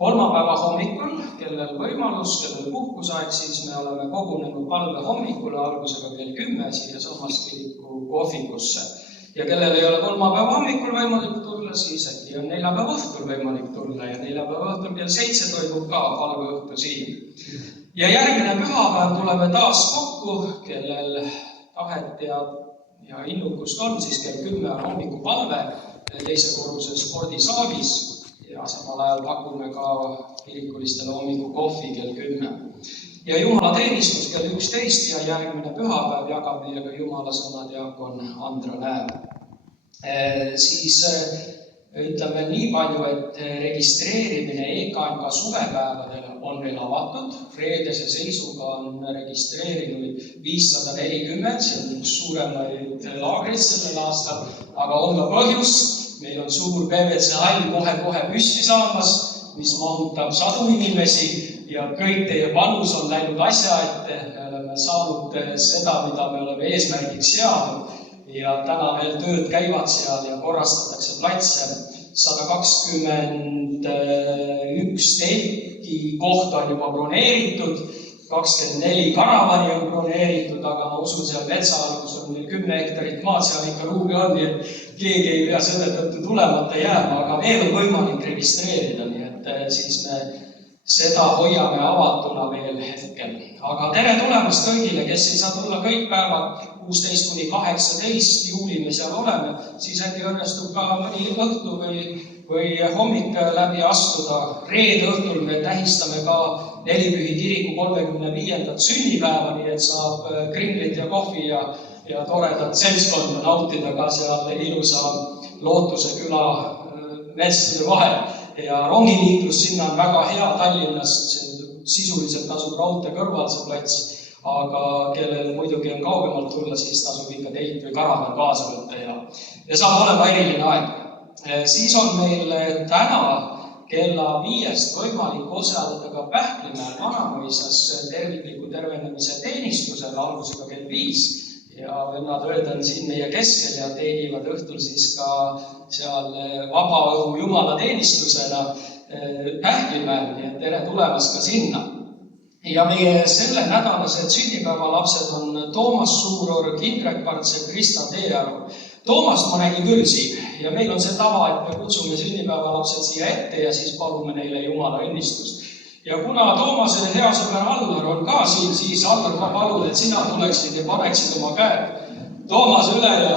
kolmapäeva hommikul, kellel võimalus, kellel puhkusaeg, siis me oleme kogunenud palve hommikule algusega kell 10 siia Sammas kiriku kohvikusse. Ja kellel ei ole kolmapäeva hommikul võimalik tulla, siis äkki on neljapäeva õhtul võimalik tulla ja neljapäeva õhtul kell 7 toimub ka palveõhtu siin. Ja järgmine pühapäev tuleme taas kokku, kellel tahet ja innukust on, siis kell 10 on hommikupalve teise korruse spordisaalis ja samal ajal pakume ka kirikulistele hommikukohvi kell 10. Ja Jumala teenistus kell 11 ja järgmine pühapäev jagab meiega Jumala sõna diakon Andra Nääv. Siis ütleme nii palju, et registreerimine EKNK suvepäevadel on veel avatud. Reedese seisuga on registreerinud 540, see on üks suuremaid laagreid sellel aastal, aga on ka põhjus. Meil on suur PVC hall kohe püsti saamas, mis mahutab sadu inimesi ja kõik teie panus on läinud asja ette. Me oleme saanud seda, mida me oleme eesmärgiks seadnud ja täna veel tööd käivad seal ja korrastatakse platse. 121 telki kohta on juba broneeritud, 24 karavani on broneeritud, aga ma usun seal Metsaal, kus on 10 hektarit maad, seal ikka ruumi on, nii et keegi ei pea selle tõttu tulemata jääma, aga veel on võimalik registreerida, nii et siis me seda hoiame avatuna veel hetkel. Aga tere tulemast kõigile, kes ei saa tulla kõik päevad 16–18 juuli me seal oleme, siis äkki õnnestub ka mõni õhtu või hommik läbi astuda. Reede õhtul me tähistame ka Nelipühi kiriku 35. sünnipäeva, nii et saab kringlit ja kohvi ja toredat seltskonda nautida ka seal ilusa Lootuse küla metsade vahel. Ja rongiliiklus sinna on väga hea Tallinnast, sisuliselt tasub raudtee kõrval see plats, aga kellel muidugi on kaugemalt tulla, siis tasub ikka teilt või karavan kaasa võtta ja saab olema eriline aeg. Siis on meil täna kella 5 võimalik osaleda ka Pähklimäel Vanamõisas tervikliku tervenemise teenistusel algusega kell 5 ja vennad on siin meie keskel ja teenivad õhtul siis ka seal vabaõhu Jumala teenistusena Pähklimäel, nii et tere tulemast ka sinna. Ja meie selle nädalased sünnipäevalapsed on Toomas Suurorg, Indrek Partse, Krista Teearu. Toomast ma nägin küll siin ja meil on see tava, et me kutsume sünnipäevalapsed siia ette ja siis palume neile Jumala õnnistust. Ja kuna Toomase hea sõber Allar on ka siin, siis Allar, ma palun, et sina tuleksid ja paneksid oma käed Toomase üle ja